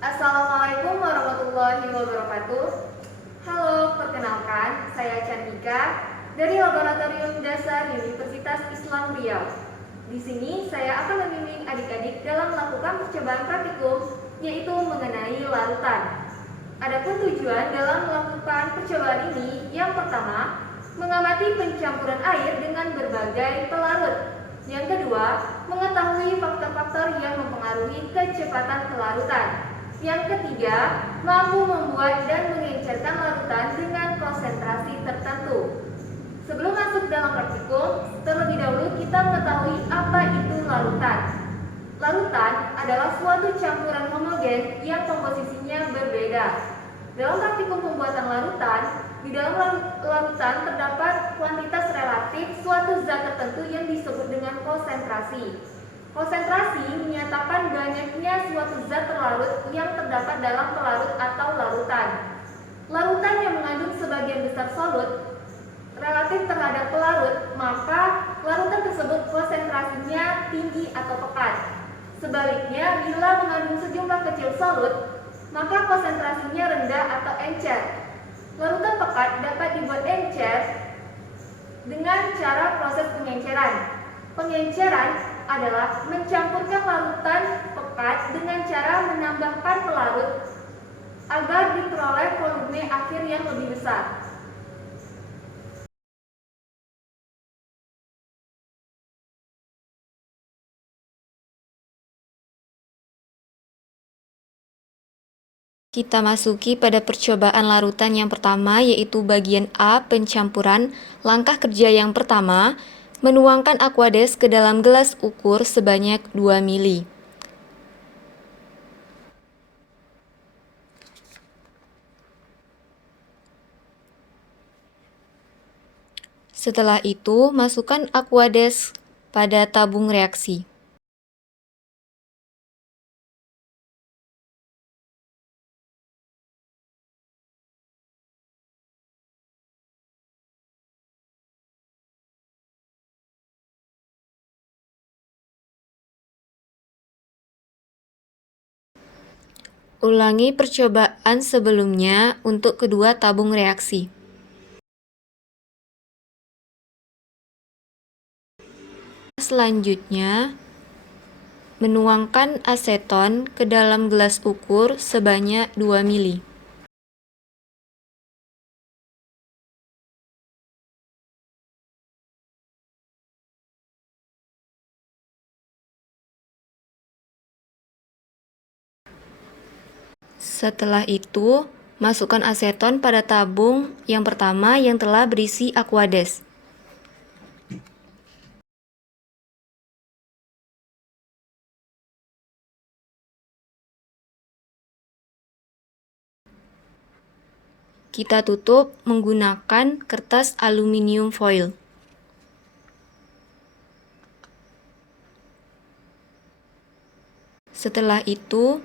Assalamualaikum warahmatullahi wabarakatuh. Halo, perkenalkan, saya Chandika dari Laboratorium Dasar Universitas Islam Riau. Di sini saya akan membimbing adik-adik dalam melakukan percobaan praktikum, yaitu mengenai larutan. Adapun tujuan dalam melakukan percobaan ini, yang pertama, mengamati pencampuran air dengan berbagai pelarut. Yang kedua, mengetahui faktor-faktor yang mempengaruhi kecepatan pelarutan. Yang ketiga, mampu membuat dan mengencerkan larutan dengan konsentrasi tertentu. Sebelum masuk dalam praktikum, terlebih dahulu kita mengetahui apa itu larutan. Larutan adalah suatu campuran homogen yang komposisinya berbeda. Dalam praktikum pembuatan larutan, di dalam larutan terdapat kuantitas relatif suatu zat tertentu yang disebut dengan konsentrasi. Konsentrasi menyatakan banyaknya suatu zat terlarut yang terdapat dalam pelarut atau larutan. Larutan yang mengandung sebagian besar solut relatif terhadap pelarut, maka larutan tersebut konsentrasinya tinggi atau pekat. Sebaliknya, bila mengandung sejumlah kecil solut, maka konsentrasinya rendah atau encer. Larutan pekat dapat dibuat encer dengan cara proses pengenceran. Pengenceran adalah mencampurkan larutan pekat dengan cara menambahkan pelarut agar diperoleh volume akhir yang lebih besar. Kita masuki pada percobaan larutan yang pertama, yaitu bagian A, pencampuran. Langkah kerja yang pertama, menuangkan Aquades ke dalam gelas ukur sebanyak 2 mili. Setelah itu, masukkan Aquades pada tabung reaksi. Ulangi percobaan sebelumnya untuk kedua tabung reaksi. Selanjutnya, menuangkan aseton ke dalam gelas ukur sebanyak 2 mili. Setelah itu, masukkan aseton pada tabung yang pertama yang telah berisi Aquades. Kita tutup menggunakan kertas aluminium foil. Setelah itu,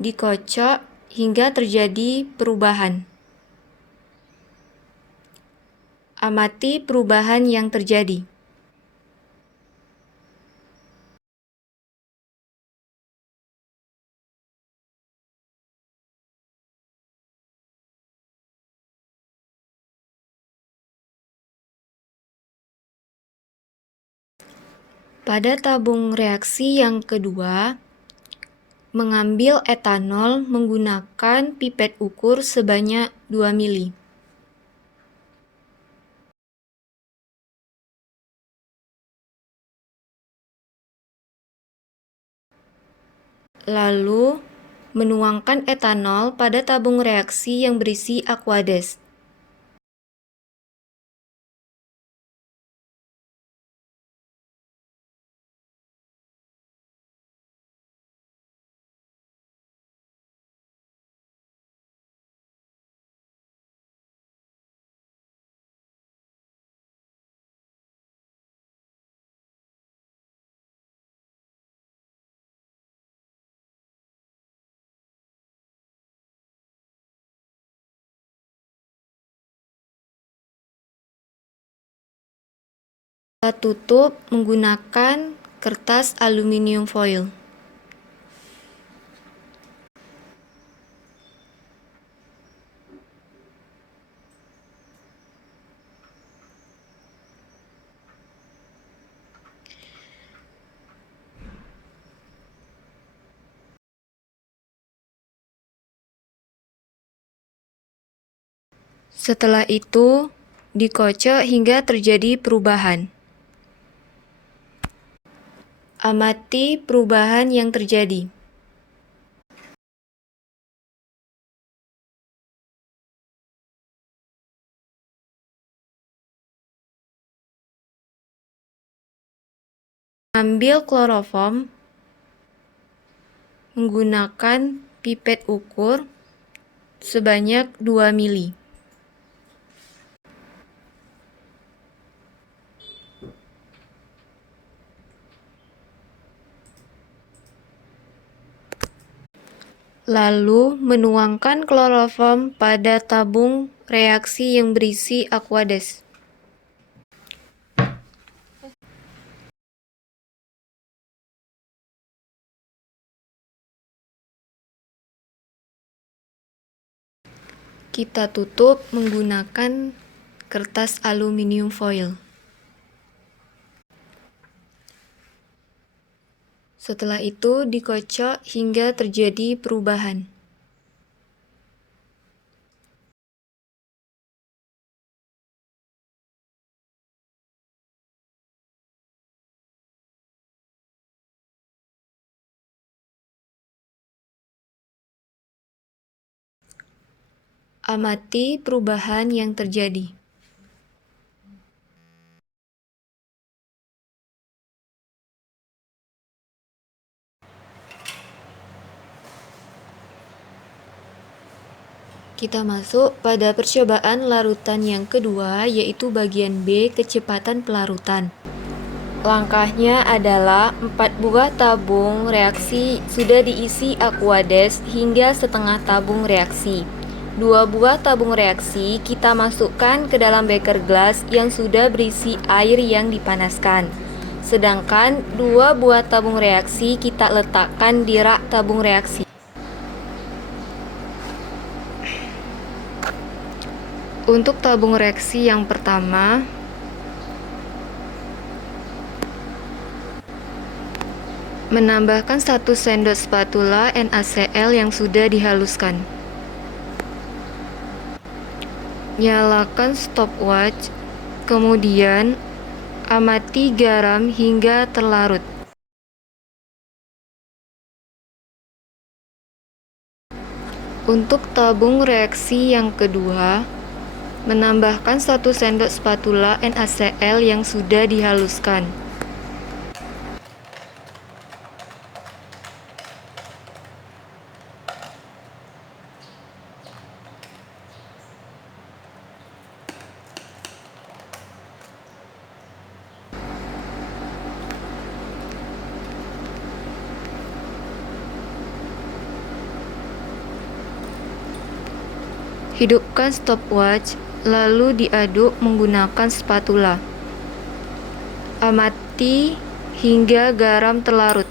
dikocok hingga terjadi perubahan. Amati perubahan yang terjadi. Pada tabung reaksi yang kedua, mengambil etanol menggunakan pipet ukur sebanyak 2 mili. Lalu, menuangkan etanol pada tabung reaksi yang berisi Aquades. Kita tutup menggunakan kertas aluminium foil. Setelah itu, dikocok hingga terjadi perubahan. Amati perubahan yang terjadi. Ambil kloroform menggunakan pipet ukur sebanyak 2 mili. Lalu menuangkan kloroform pada tabung reaksi yang berisi Aquades. Kita tutup menggunakan kertas aluminium foil. Setelah itu dikocok hingga terjadi perubahan. Amati perubahan yang terjadi. Kita masuk pada percobaan larutan yang kedua, yaitu bagian B, kecepatan pelarutan. Langkahnya adalah 4 buah tabung reaksi sudah diisi Aquades hingga setengah tabung reaksi. 2 buah tabung reaksi kita masukkan ke dalam beker gelas yang sudah berisi air yang dipanaskan. Sedangkan 2 buah tabung reaksi kita letakkan di rak tabung reaksi. Untuk tabung reaksi yang pertama, menambahkan 1 sendok spatula NaCl yang sudah dihaluskan. Nyalakan stopwatch, kemudian amati garam hingga terlarut. Untuk tabung reaksi yang kedua, menambahkan 1 sendok spatula NaCl yang sudah dihaluskan. Hidupkan stopwatch, lalu diaduk menggunakan spatula. Amati hingga garam terlarut.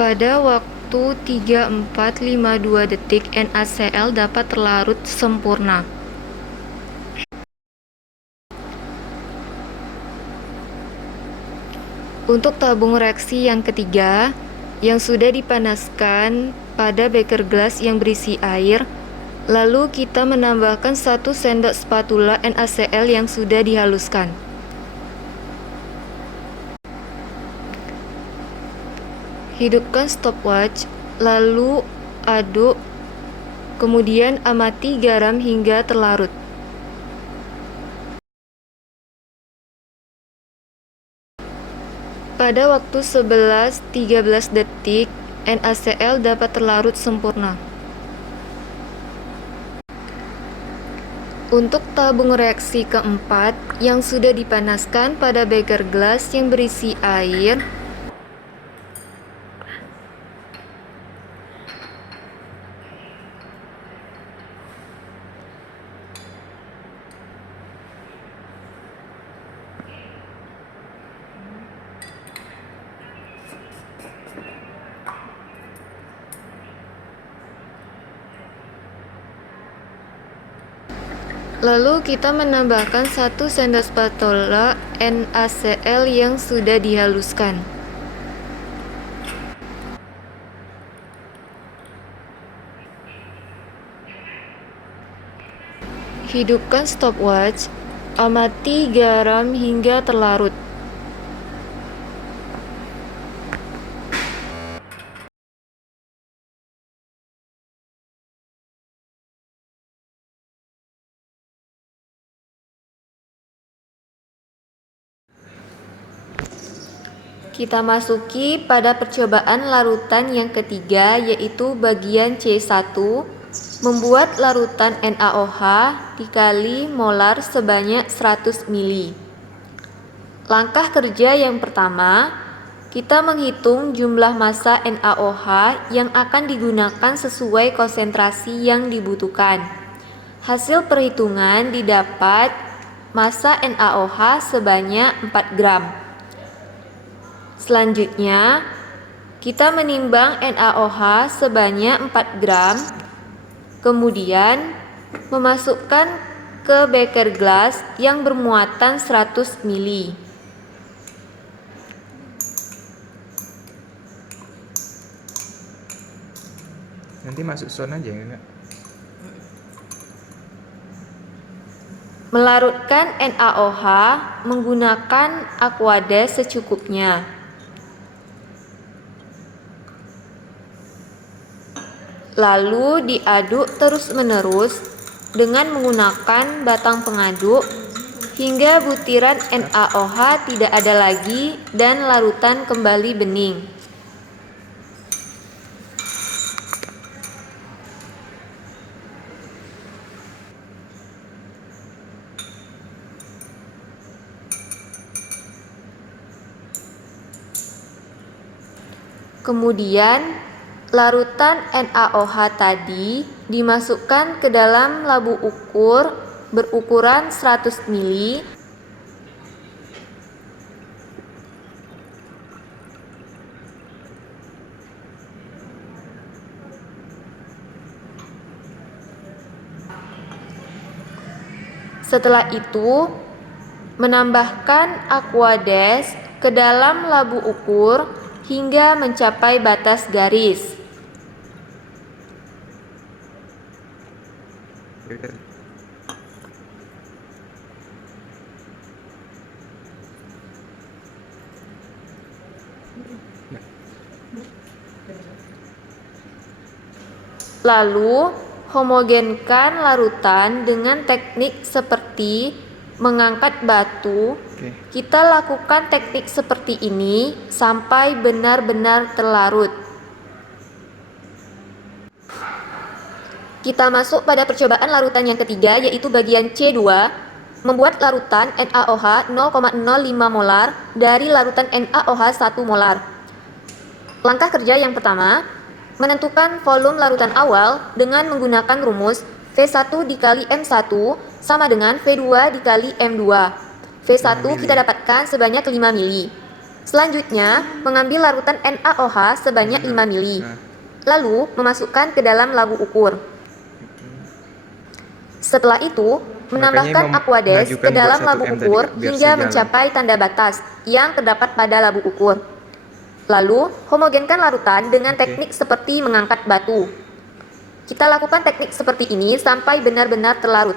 Pada waktu 3452 detik, NaCl dapat terlarut sempurna. Untuk tabung reaksi yang ketiga, yang sudah dipanaskan pada beker gelas yang berisi air, lalu kita menambahkan 1 sendok spatula NaCl yang sudah dihaluskan. Hidupkan stopwatch, lalu aduk, kemudian amati garam hingga terlarut. Pada waktu 11.13 detik, NaCl dapat terlarut sempurna. Untuk tabung reaksi keempat yang sudah dipanaskan pada beker gelas yang berisi air, Lalu kita menambahkan 1 sendok spatula NaCl yang sudah dihaluskan. Hidupkan stopwatch, amati garam hingga terlarut. Kita masuki pada percobaan larutan yang ketiga, yaitu bagian C1, membuat larutan NaOH dikali molar sebanyak 100 ml. Langkah kerja yang pertama, kita menghitung jumlah massa NaOH yang akan digunakan sesuai konsentrasi yang dibutuhkan. Hasil perhitungan didapat massa NaOH sebanyak 4 gram. Selanjutnya, kita menimbang NaOH sebanyak 4 gram, kemudian memasukkan ke beker gelas yang bermuatan 100 ml. Nanti masuk sound aja ya. Melarutkan NaOH menggunakan Aquades secukupnya. Lalu diaduk terus-menerus dengan menggunakan batang pengaduk hingga butiran NaOH tidak ada lagi dan larutan kembali bening. Kemudian larutan NaOH tadi dimasukkan ke dalam labu ukur berukuran 100 ml. Setelah itu, menambahkan Aquades ke dalam labu ukur hingga mencapai batas garis. Lalu, homogenkan larutan dengan teknik seperti mengangkat batu. Kita lakukan teknik seperti ini sampai benar-benar terlarut. Kita masuk pada percobaan larutan yang ketiga, yaitu bagian C2, membuat larutan NaOH 0,05 molar dari larutan NaOH 1 molar. Langkah kerja yang pertama, menentukan volume larutan awal dengan menggunakan rumus V1 dikali M1 sama dengan V2 dikali M2. V1 kita dapatkan sebanyak 5 ml. Selanjutnya, mengambil larutan NaOH sebanyak 5 ml. Lalu, memasukkan ke dalam labu ukur. Setelah itu, menambahkan Aquades ke dalam labu ukur hingga mencapai tanda batas yang terdapat pada labu ukur. Lalu, homogenkan larutan dengan teknik seperti mengangkat batu. Kita lakukan teknik seperti ini sampai benar-benar terlarut.